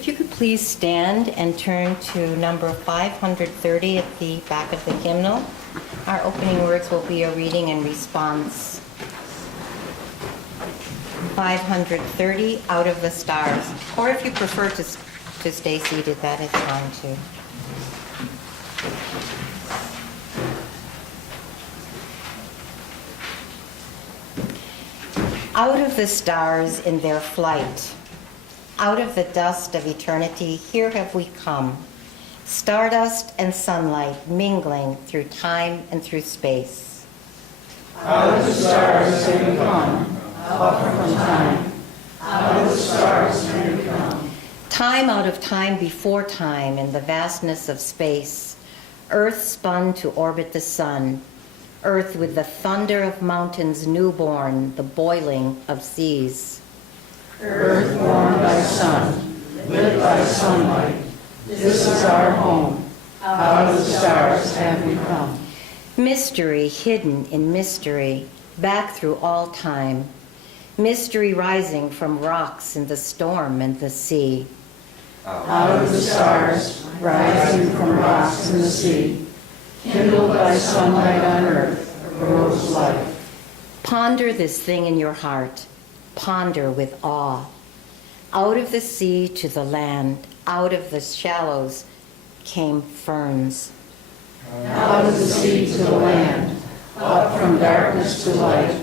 If you could please stand and turn to number 530 at the back of the hymnal. Our opening words will be a reading and response. 530, Out of the Stars. Or if you prefer to stay seated, that is fine too. Out of the stars in their flight, out of the dust of eternity, here have we come, stardust and sunlight mingling through time and through space. Out of the stars have we come, up from time, out of the stars have we come. Time out of time before time in the vastness of space, Earth spun to orbit the sun, Earth with the thunder of mountains newborn, the boiling of seas. Earth warmed by sun, lit by sunlight, this is our home, out of the stars have we come. Mystery hidden in mystery, back through all time. Mystery rising from rocks in the storm and the sea. Out of the stars, rising from rocks in the sea, kindled by sunlight on earth, rose life. Ponder this thing in your heart. Ponder with awe. Out of the sea to the land, out of the shallows came ferns. Out of the sea to the land, up from darkness to light,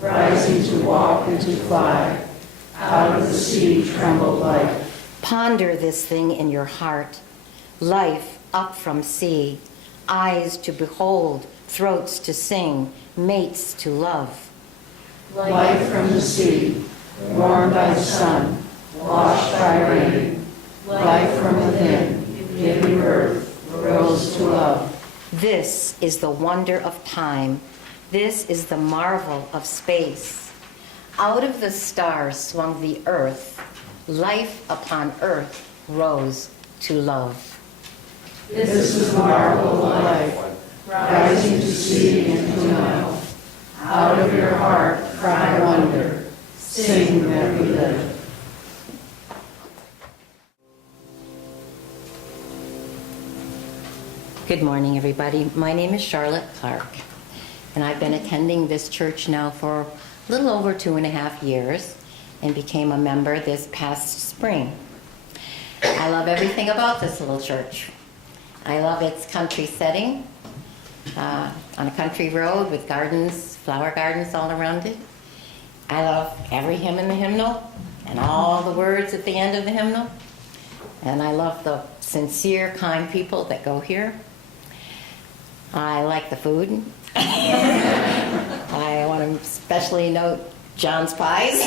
rising to walk and to fly, out of the sea trembled life. Ponder this thing in your heart. Life up from sea, eyes to behold, throats to sing, mates to love. Life from the sea, warmed by the sun, washed by rain, life from within, giving birth, rose to love. This is the wonder of time. This is the marvel of space. Out of the stars swung the earth. Life upon earth rose to love. This is the marvel of life, rising to sea and to know. Out of your heart cry wonder, sing that we live. Good morning, everybody. My name is Charlotte Clarke, and I've been attending this church now for a little over 2.5 years and became a member this past spring. I love everything about this little church. I love its country setting, on a country road with gardens, flower gardens all around it. I love every hymn in the hymnal and all the words at the end of the hymnal. And I love the sincere, kind people that go here. I like the food. I want to especially note John's pies.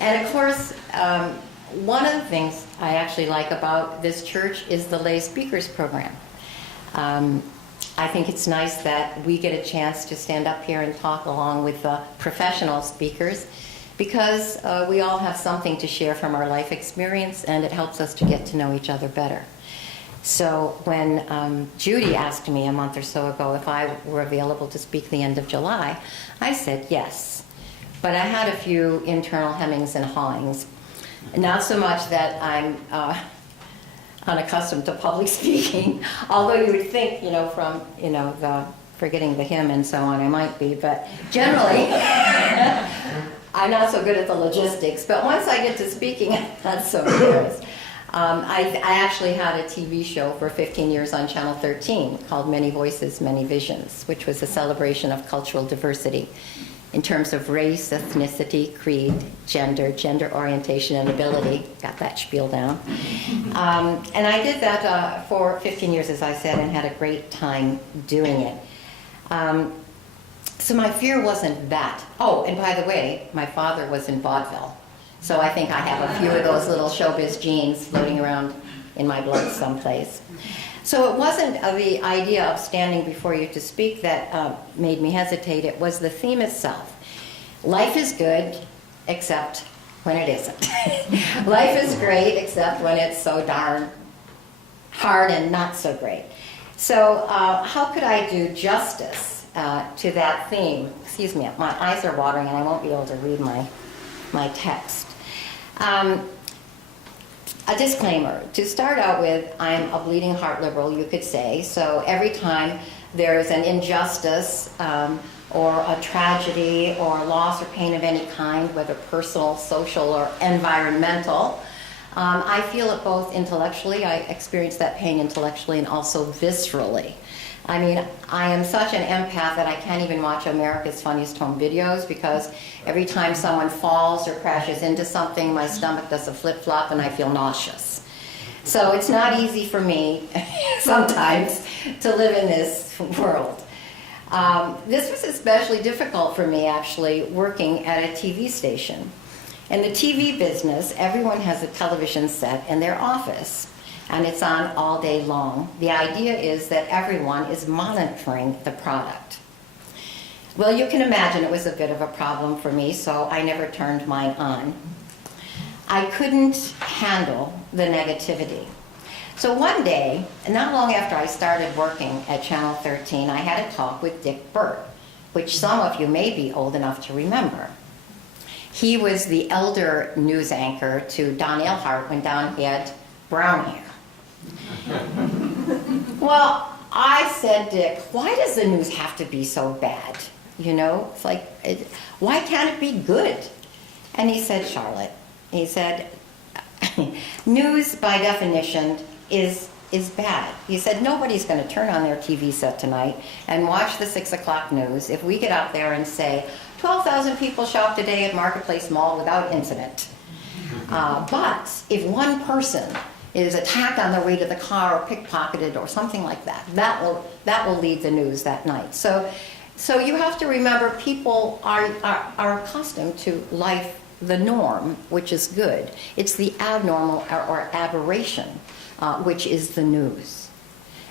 And of course, one of the things I actually like about this church is the lay speakers program. I think it's nice that we get a chance to stand up here and talk along with the professional speakers, because we all have something to share from our life experience, and it helps us to get to know each other better. So when Judy asked me a month or so ago if I were available to speak the end of July, I said yes. But I had a few internal hemmings and hawings. Not so much that I'm unaccustomed to public speaking, although you would think, from, the forgetting the hymn and so on, I might be, but generally, I'm not so good at the logistics. But once I get to speaking, that's so good. I actually had a TV show for 15 years on Channel 13 called Many Voices, Many Visions, which was a celebration of cultural diversity in terms of race, ethnicity, creed, gender orientation, and ability. Got that spiel down. And I did that for 15 years, as I said, and had a great time doing it. So my fear wasn't that. Oh, and by the way, my father was in vaudeville. So I think I have a few of those little showbiz genes floating around in my blood someplace. So it wasn't the idea of standing before you to speak that made me hesitate. It was the theme itself. Life is good, except when it isn't. Life is great, except when it's so darn hard and not so great. So how could I do justice to that theme? Excuse me, my eyes are watering and I won't be able to read my text. A disclaimer. To start out with, I'm a bleeding heart liberal, you could say. So every time there's an injustice or a tragedy or loss or pain of any kind, whether personal, social, or environmental, I feel it both intellectually. I experience that pain intellectually and also viscerally. I mean, I am such an empath that I can't even watch America's Funniest Home Videos because every time someone falls or crashes into something, my stomach does a flip-flop and I feel nauseous. So it's not easy for me sometimes to live in this world. This was especially difficult for me, actually, working at a TV station. In the TV business, everyone has a television set in their office, and it's on all day long. The idea is that everyone is monitoring the product. Well, you can imagine it was a bit of a problem for me, so I never turned mine on. I couldn't handle the negativity. So one day, not long after I started working at Channel 13, I had a talk with Dick Burt, which some of you may be old enough to remember. He was the elder news anchor to Don Eilhart when Don had brown hair. Well, I said, Dick, why does the news have to be so bad? You know, it's like, why can't it be good? And he said, Charlotte, he said, news by definition is bad. He said, nobody's going to turn on their TV set tonight and watch the 6 o'clock news if we get out there and say, 12,000 people shopped today at Marketplace Mall without incident. But if one person is attacked on their way to the car or pickpocketed or something like that, that will lead the news that night. So you have to remember people are accustomed to life, the norm, which is good. It's the abnormal or aberration, which is the news.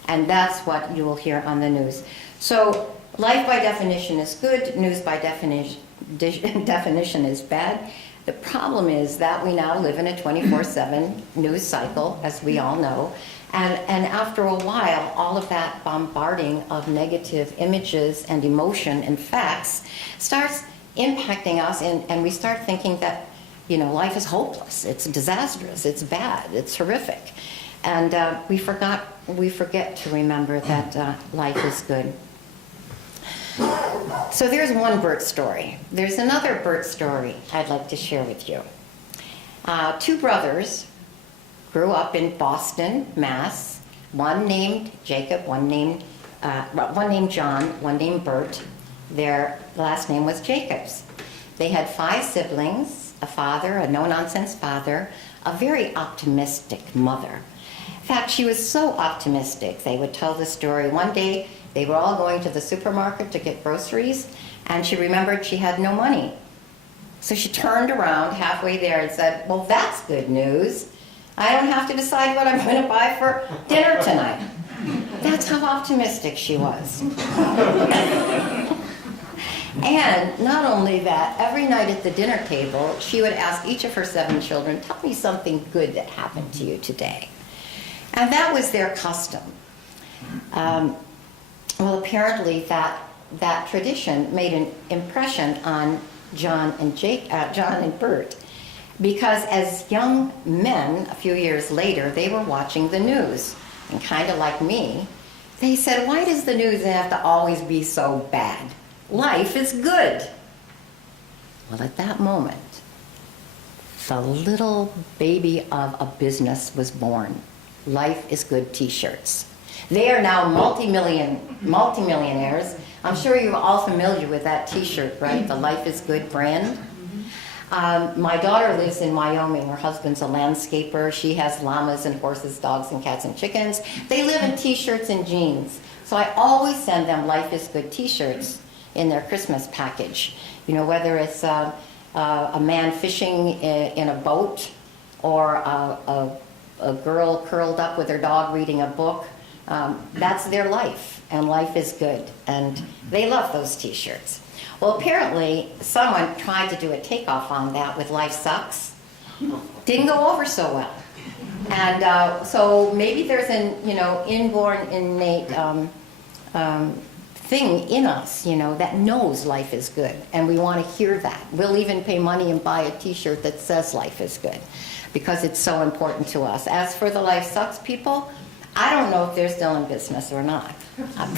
And that's what you will hear on the news. So life by definition is good, news by definition is bad. The problem is that we now live in a 24/7 news cycle, as we all know, and after a while, all of that bombarding of negative images and emotion and facts starts impacting us, and we start thinking that, you know, life is hopeless, it's disastrous, it's bad, it's horrific, and we forget to remember that life is good. So there's one Burt story. There's another Burt story I'd like to share with you. Two brothers grew up in Boston, Mass. One named Jacob, one named John, one named Burt. Their last name was Jacobs. They had 5 siblings, a father, a no-nonsense father, a very optimistic mother. In fact, she was so optimistic, they would tell the story. One day, they were all going to the supermarket to get groceries, and she remembered she had no money. So she turned around halfway there and said, well, that's good news. I don't have to decide what I'm going to buy for dinner tonight. That's how optimistic she was. And not only that, every night at the dinner table, she would ask each of her 7 children, tell me something good that happened to you today. And that was their custom. Well, apparently that tradition made an impression on John and Burt, because as young men, a few years later, they were watching the news, and kind of like me, they said, why does the news have to always be so bad? Life is good. Well, at that moment, the little baby of a business was born. Life is Good t-shirts. They are now multimillionaires. I'm sure you're all familiar with that t-shirt, right? The Life is Good brand. My daughter lives in Wyoming. Her husband's a landscaper. She has llamas and horses, dogs and cats and chickens. They live in t-shirts and jeans. So I always send them Life is Good t-shirts in their Christmas package. You know, whether it's a man fishing in a boat or a girl curled up with her dog reading a book. That's their life, and life is good, and they love those t-shirts. Well, apparently, someone tried to do a takeoff on that with Life Sucks. Didn't go over so well. And so maybe there's an inborn, innate thing in us, that knows life is good, and we want to hear that. We'll even pay money and buy a t-shirt that says life is good, because it's so important to us. As for the Life Sucks people, I don't know if they're still in business or not.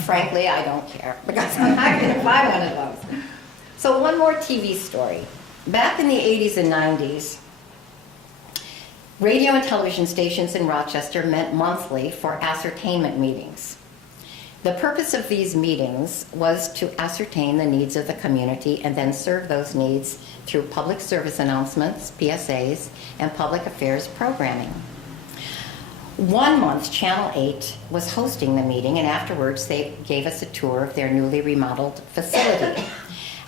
Frankly, I don't care, because I'm not going to buy one of those. So one more TV story. Back in the 80s and 90s, radio and television stations in Rochester met monthly for ascertainment meetings. The purpose of these meetings was to ascertain the needs of the community and then serve those needs through public service announcements, PSAs, and public affairs programming. One month, Channel 8 was hosting the meeting, and afterwards they gave us a tour of their newly remodeled facility.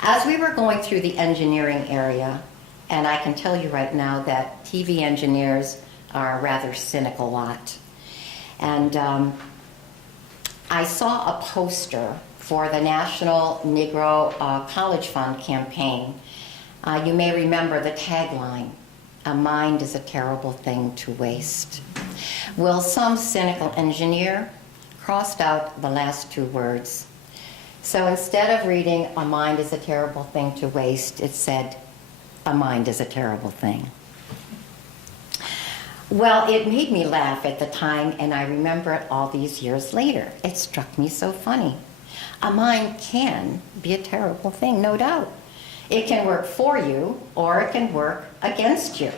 As we were going through the engineering area, and I can tell you right now that TV engineers are a rather cynical lot, and I saw a poster for the National Negro College Fund campaign. You may remember the tagline, "A mind is a terrible thing to waste." Well, some cynical engineer crossed out the last two words. So instead of reading, "A mind is a terrible thing to waste," it said, "A mind is a terrible thing." Well, it made me laugh at the time, and I remember it all these years later. It struck me so funny. A mind can be a terrible thing, no doubt. It can work for you, or it can work against you.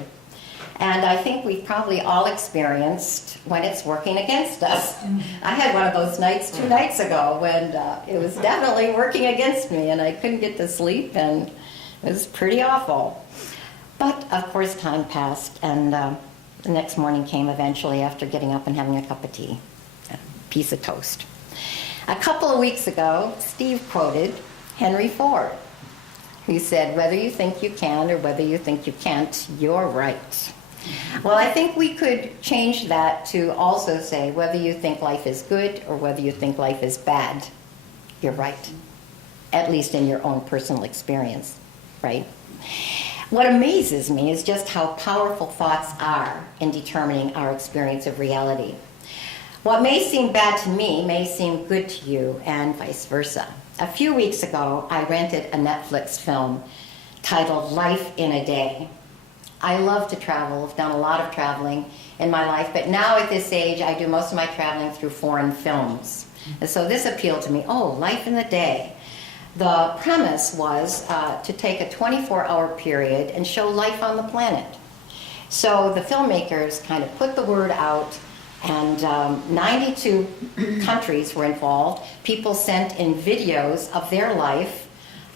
And I think we've probably all experienced when it's working against us. I had one of those nights 2 nights ago when it was definitely working against me, and I couldn't get to sleep, and it was pretty awful. But of course time passed, and the next morning came eventually after getting up and having a cup of tea, a piece of toast. A couple of weeks ago, Steve quoted Henry Ford, who said, "Whether you think you can or whether you think you can't, you're right." Well, I think we could change that to also say, whether you think life is good or whether you think life is bad, you're right. At least in your own personal experience, right? What amazes me is just how powerful thoughts are in determining our experience of reality. What may seem bad to me may seem good to you, and vice versa. A few weeks ago, I rented a Netflix film titled Life in a Day. I love to travel. I've done a lot of traveling in my life, but now at this age, I do most of my traveling through foreign films. And so this appealed to me. Oh, Life in the Day. The premise was to take a 24-hour period and show life on the planet. So the filmmakers kind of put the word out, and 92 countries were involved. People sent in videos of their life.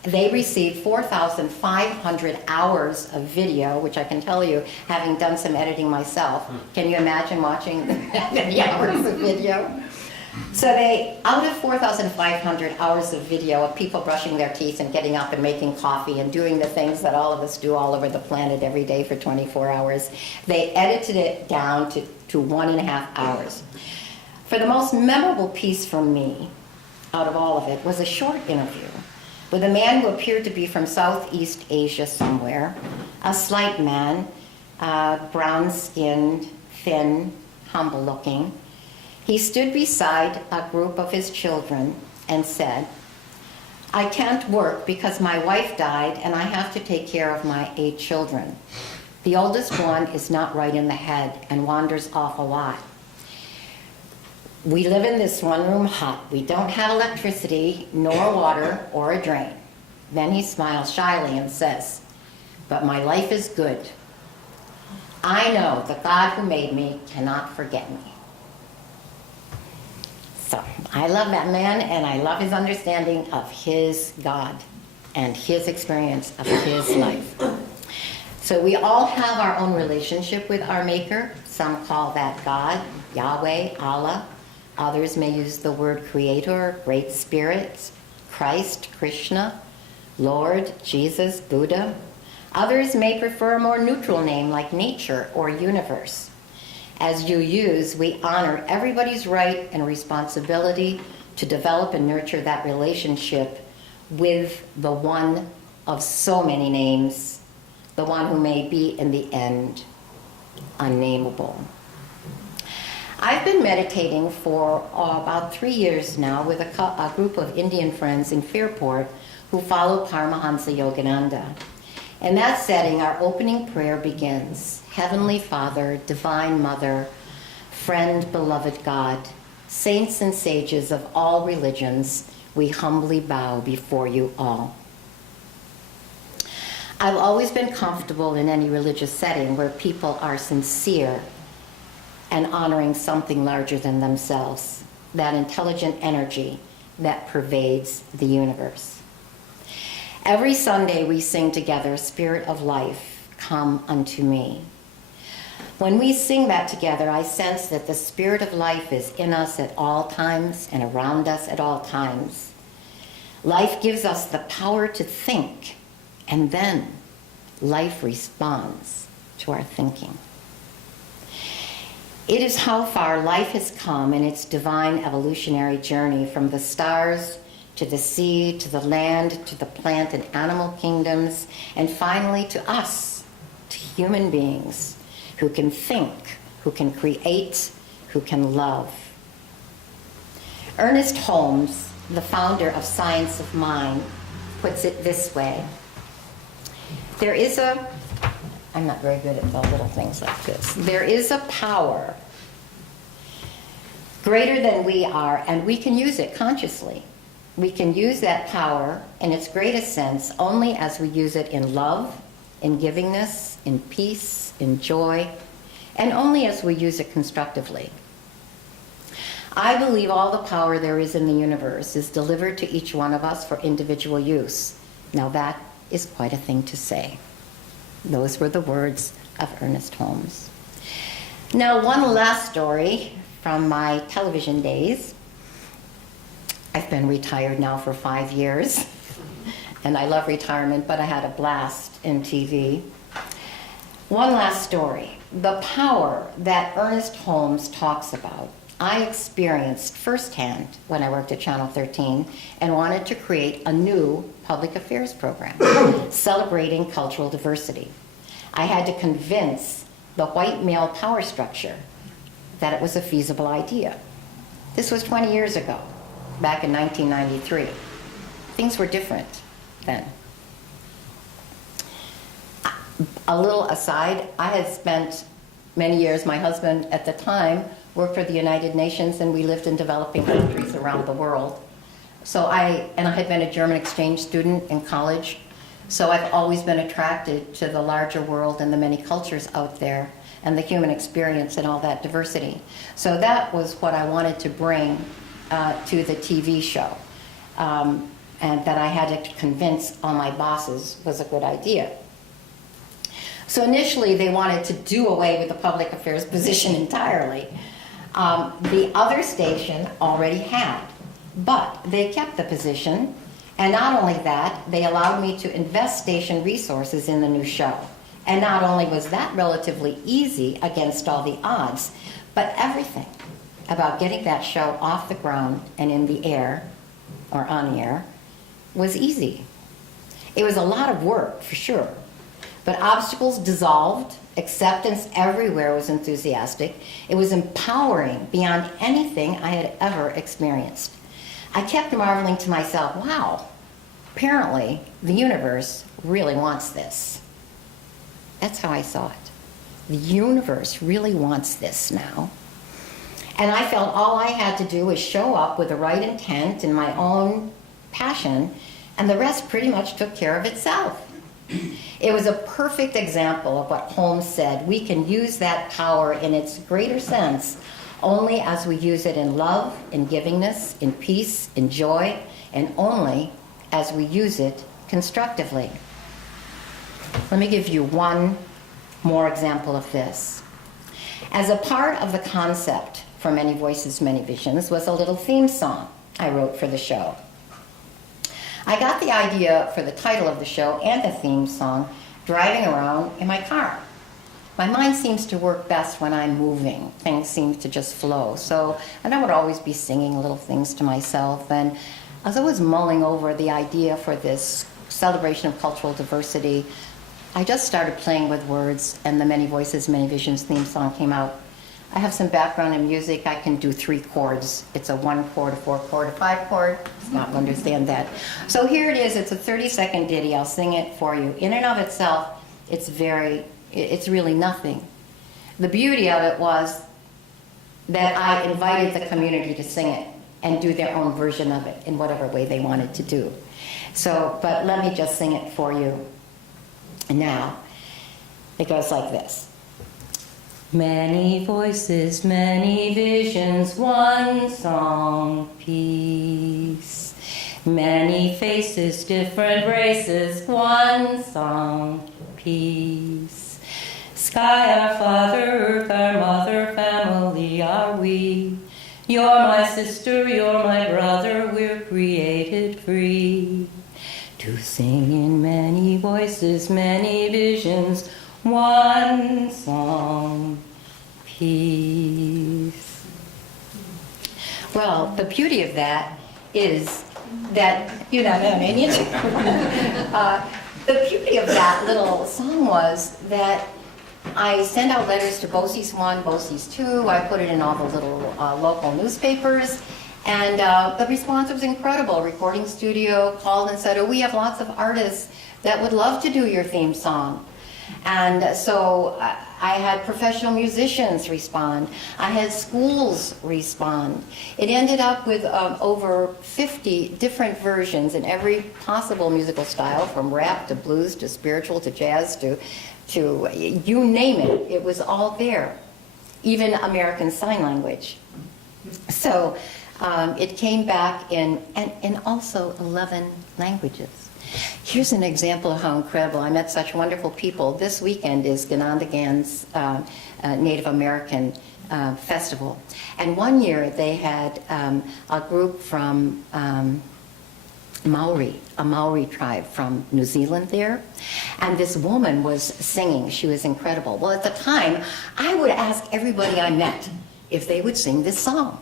They received 4,500 hours of video, which I can tell you, having done some editing myself. Can you imagine watching the hours of video? So out of 4,500 hours of video of people brushing their teeth and getting up and making coffee and doing the things that all of us do all over the planet every day for 24 hours, they edited it down to 1.5 hours. For the most memorable piece for me, out of all of it, was a short interview with a man who appeared to be from Southeast Asia somewhere, a slight man, brown-skinned, thin, humble-looking. He stood beside a group of his children and said, "I can't work because my wife died and I have to take care of my 8 children. The oldest one is not right in the head and wanders off a lot. We live in this one-room hut. We don't have electricity, nor water, or a drain." Then he smiles shyly and says, "But my life is good. I know the God who made me cannot forget me." So I love that man, and I love his understanding of his God and his experience of his life. So we all have our own relationship with our Maker. Some call that God, Yahweh, Allah. Others may use the word Creator, Great Spirit, Christ, Krishna, Lord, Jesus, Buddha. Others may prefer a more neutral name like nature or universe. As you use, we honor everybody's right and responsibility to develop and nurture that relationship with the one of so many names, the one who may be in the end unnameable. I've been meditating for about 3 years now with a group of Indian friends in Fairport who follow Paramahansa Yogananda. In that setting, our opening prayer begins, Heavenly Father, Divine Mother, Friend, Beloved God, Saints and Sages of all religions, we humbly bow before you all. I've always been comfortable in any religious setting where people are sincere and honoring something larger than themselves, that intelligent energy that pervades the universe. Every Sunday we sing together, Spirit of Life, come unto me. When we sing that together, I sense that the Spirit of Life is in us at all times and around us at all times. Life gives us the power to think, and then life responds to our thinking. It is how far life has come in its divine evolutionary journey from the stars to the sea, to the land, to the plant and animal kingdoms, and finally to us, to human beings who can think, who can create, who can love. Ernest Holmes, the founder of Science of Mind, puts it this way. I'm not very good at the little things like this. There is a power greater than we are, and we can use it consciously. We can use that power in its greatest sense only as we use it in love, in givingness, in peace, in joy, and only as we use it constructively. I believe all the power there is in the universe is delivered to each one of us for individual use. Now that is quite a thing to say. Those were the words of Ernest Holmes. Now, one last story from my television days. I've been retired now for 5 years, and I love retirement, but I had a blast in TV. One last story. The power that Ernest Holmes talks about, I experienced firsthand when I worked at Channel 13 and wanted to create a new public affairs program celebrating cultural diversity. I had to convince the white male power structure that it was a feasible idea. This was 20 years ago, back in 1993. Things were different then. A little aside, I had spent many years, my husband at the time worked for the United Nations, and we lived in developing countries around the world. So I had been a German exchange student in college, so I've always been attracted to the larger world and the many cultures out there and the human experience and all that diversity. So that was what I wanted to bring to the TV show, and that I had to convince all my bosses was a good idea. So initially they wanted to do away with the public affairs position entirely. The other station already had, but they kept the position, and not only that, they allowed me to invest station resources in the new show. And not only was that relatively easy against all the odds, but everything about getting that show off the ground and in the air, or on the air, was easy. It was a lot of work, for sure, but obstacles dissolved, acceptance everywhere was enthusiastic. It was empowering beyond anything I had ever experienced. I kept marveling to myself, wow, apparently the universe really wants this. That's how I saw it. The universe really wants this now. And I felt all I had to do was show up with the right intent and my own passion, and the rest pretty much took care of itself. It was a perfect example of what Holmes said. We can use that power in its greater sense only as we use it in love, in givingness, in peace, in joy, and only as we use it constructively. Let me give you one more example of this. As a part of the concept for Many Voices, Many Visions was a little theme song I wrote for the show. I got the idea for the title of the show and the theme song driving around in my car. My mind seems to work best when I'm moving. Things seem to just flow. And I would always be singing little things to myself. And as I was mulling over the idea for this celebration of cultural diversity, I just started playing with words, and the Many Voices, Many Visions theme song came out. I have some background in music. I can do 3 chords. It's a 1 chord, a 4 chord, a 5 chord. It's not understand that. So here it is. It's a 30-second ditty. I'll sing it for you. In and of itself, it's really nothing. The beauty of it was that I invited the community to sing it and do their own version of it in whatever way they wanted to do. So, but let me just sing it for you now. It goes like this. Many voices, many visions, one song, peace. Many faces, different races, one song, peace. Sky our Father, earth our mother, family are we. You're my sister, you're my brother, we're created free. To sing in many voices, many visions, one song, peace. Well, the beauty of that is that, you know, the beauty of that little song was that I sent out letters to BOCES 1, BOCES 2. I put it in all the little local newspapers. And the response was incredible. A recording studio called and said, oh, we have lots of artists that would love to do your theme song. And so I had professional musicians respond. I had schools respond. It ended up with over 50 different versions in every possible musical style, from rap to blues to spiritual to jazz to you name it. It was all there, even American Sign Language. So it came back in also 11 languages. Here's an example of how incredible. I met such wonderful people. This weekend is Canandaigua's Native American festival. And one year they had a group from Maori, a Maori tribe from New Zealand there. And this woman was singing. She was incredible. Well, at the time, I would ask everybody I met if they would sing this song.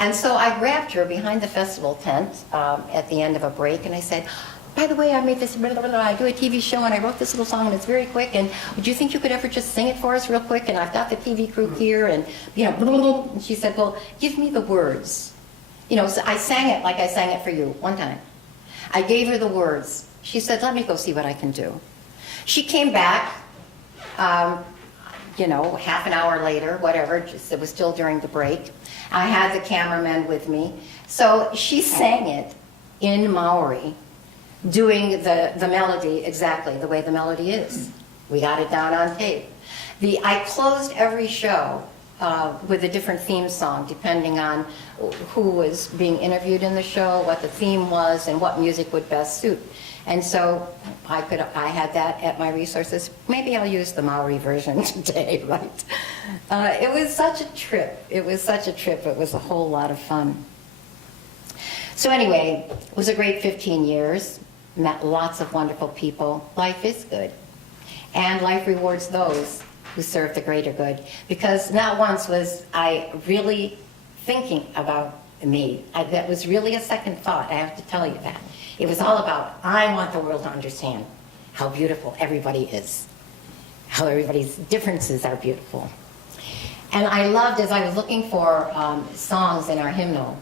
And so I grabbed her behind the festival tent at the end of a break, and I said, by the way, I made this, I do a TV show, and I wrote this little song, and it's very quick, and would you think you could ever just sing it for us real quick? And I've got the TV crew here, and, you know, and she said, well, give me the words. You know, so I sang it like I sang it for you one time. I gave her the words. She said, let me go see what I can do. She came back, you know, half an hour later, whatever, it was still during the break. I had the cameraman with me. So she sang it in Maori, doing the melody exactly the way the melody is. We got it down on tape. I closed every show with a different theme song, depending on who was being interviewed in the show, what the theme was, and what music would best suit. And so I had that at my resources. Maybe I'll use the Maori version today, right? It was such a trip. It was such a trip. It was a whole lot of fun. So anyway, it was a great 15 years. Met lots of wonderful people. Life is good. And life rewards those who serve the greater good. Because not once was I really thinking about me. That was really a second thought, I have to tell you that. It was all about, I want the world to understand how beautiful everybody is, how everybody's differences are beautiful. And I loved, as I was looking for songs in our hymnal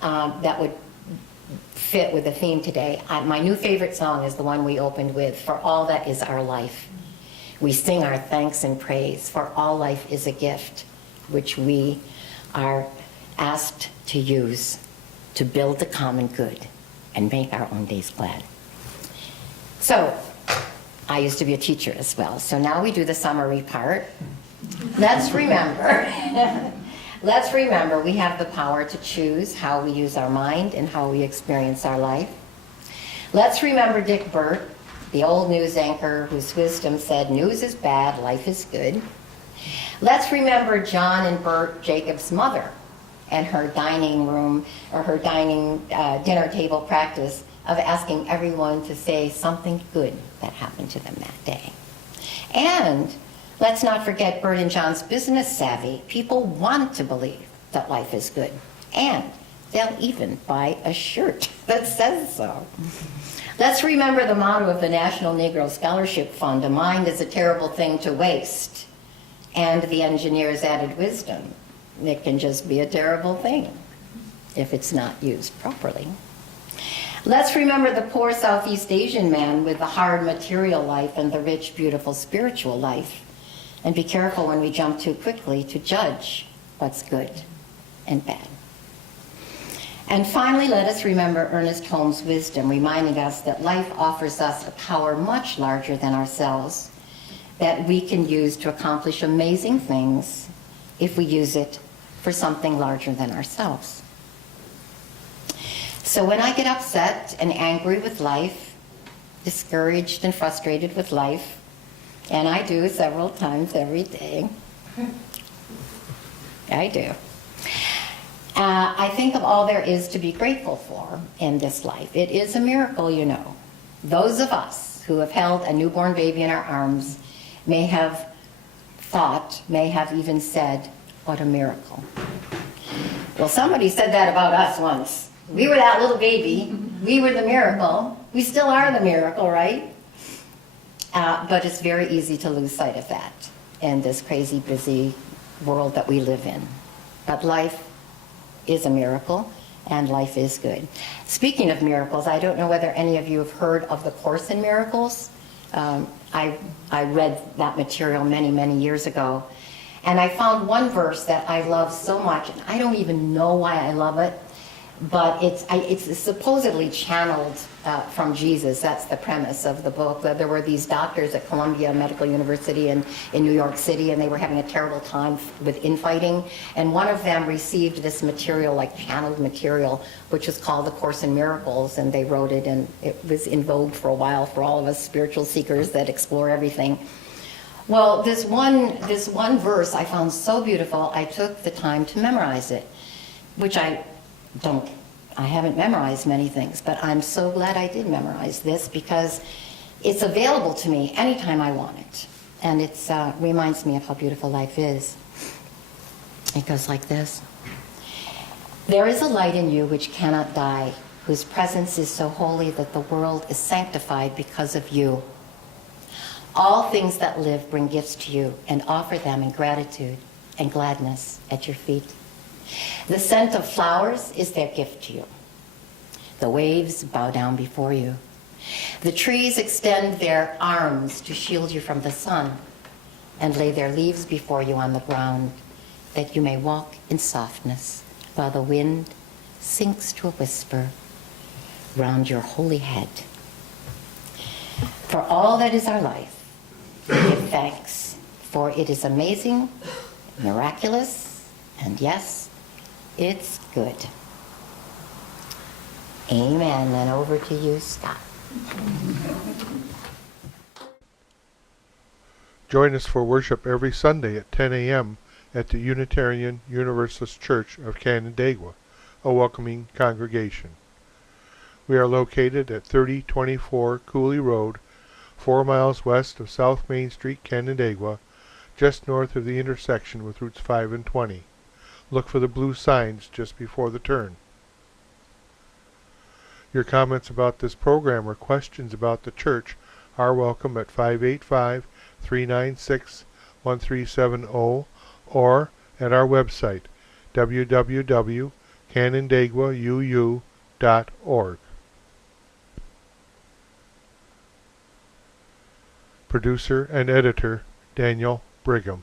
that would fit with the theme today, my new favorite song is the one we opened with, For All That Is Our Life. We sing our thanks and praise, for all life is a gift, which we are asked to use to build the common good and make our own days glad. So, I used to be a teacher as well, so now we do the summary part. Let's remember, we have the power to choose how we use our mind and how we experience our life. Let's remember Dick Burt, the old news anchor whose wisdom said, news is bad, life is good. Let's remember John and Bert Jacobs' mother and her dining room, or her dinner table practice of asking everyone to say something good that happened to them that day. And let's not forget Bert and John's business savvy. People want to believe that life is good. And they'll even buy a shirt that says so. Let's remember the motto of the National Negro Scholarship Fund, a mind is a terrible thing to waste. and the engineer's added wisdom. It can just be a terrible thing if it's not used properly. Let's remember the poor Southeast Asian man with the hard material life and the rich, beautiful spiritual life. And be careful when we jump too quickly to judge what's good and bad. And finally, let us remember Ernest Holmes' wisdom, reminding us that life offers us a power much larger than ourselves that we can use to accomplish amazing things if we use it for something larger than ourselves. So when I get upset and angry with life, discouraged and frustrated with life, and I do several times every day, I do, I think of all there is to be grateful for in this life. It is a miracle, you know. Those of us who have held a newborn baby in our arms may have thought, may have even said, what a miracle. Well, somebody said that about us once. We were that little baby. We were the miracle. We still are the miracle, right? But it's very easy to lose sight of that in this crazy, busy world that we live in. But life is a miracle, and life is good. Speaking of miracles, I don't know whether any of you have heard of the Course in Miracles. I read that material many, many years ago, and I found one verse that I love so much, and I don't even know why I love it, but it's supposedly channeled from Jesus. That's the premise of the book. There were these doctors at Columbia Medical University in New York City, and they were having a terrible time with infighting, and one of them received this material, like channeled material, which is called The Course in Miracles, and they wrote it, and it was in vogue for a while for all of us spiritual seekers that explore everything. Well, this one verse I found so beautiful, I took the time to memorize it, which I haven't memorized many things, but I'm so glad I did memorize this because it's available to me anytime I want it. And it reminds me of how beautiful life is. It goes like this. There is a light in you which cannot die, whose presence is so holy that the world is sanctified because of you. All things that live bring gifts to you and offer them in gratitude and gladness at your feet. The scent of flowers is their gift to you. The waves bow down before you. The trees extend their arms to shield you from the sun and lay their leaves before you on the ground that you may walk in softness while the wind sinks to a whisper round your holy head. For all that is our life, give thanks, for it is amazing, miraculous, and yes, it's good. Amen. And over to you, Scott. Join us for worship every Sunday at 10 a.m. at the Unitarian Universalist Church of Canandaigua, a welcoming congregation. We are located at 3024 Cooley Road, 4 miles west of South Main Street, Canandaigua, just north of the intersection with routes 5 and 20. Look for the blue signs just before the turn. Your comments about this program or questions about the church are welcome at 585-396-1370 or at our website, www.canandaiguauu.org. Producer and editor, Daniel Brigham.